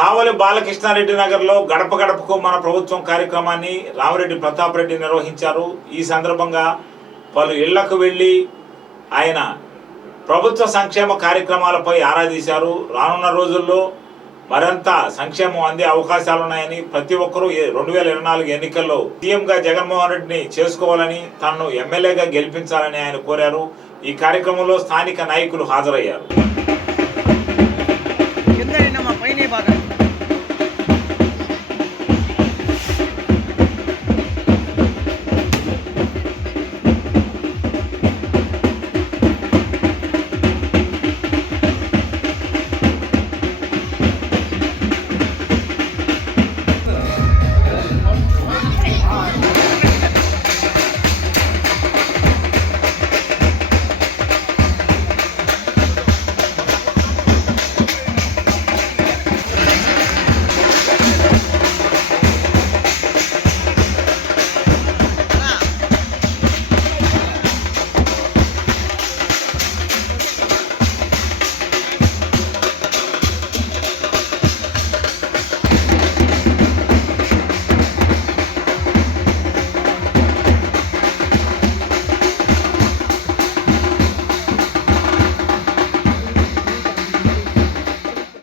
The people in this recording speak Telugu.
కావలి బాలకృష్ణారెడ్డి నగర్లో గడప గడపకు మన ప్రభుత్వం కార్యక్రమాన్ని రామిరెడ్డి ప్రతాప్ రెడ్డి నిర్వహించారు. ఈ సందర్భంగా పలు ఇళ్లకు వెళ్ళి ఆయన ప్రభుత్వ సంక్షేమ కార్యక్రమాలపై ఆరా తీశారు. రానున్న రోజుల్లో మరింత సంక్షేమం అందే అవకాశాలున్నాయని, ప్రతి ఒక్కరూ 2024 ఎన్నికల్లో సీఎంగా జగన్మోహన్ రెడ్డిని చేసుకోవాలని, తనను ఎమ్మెల్యేగా గెలిపించాలని ఆయన కోరారు. ఈ కార్యక్రమంలో స్థానిక నాయకులు హాజరయ్యారు.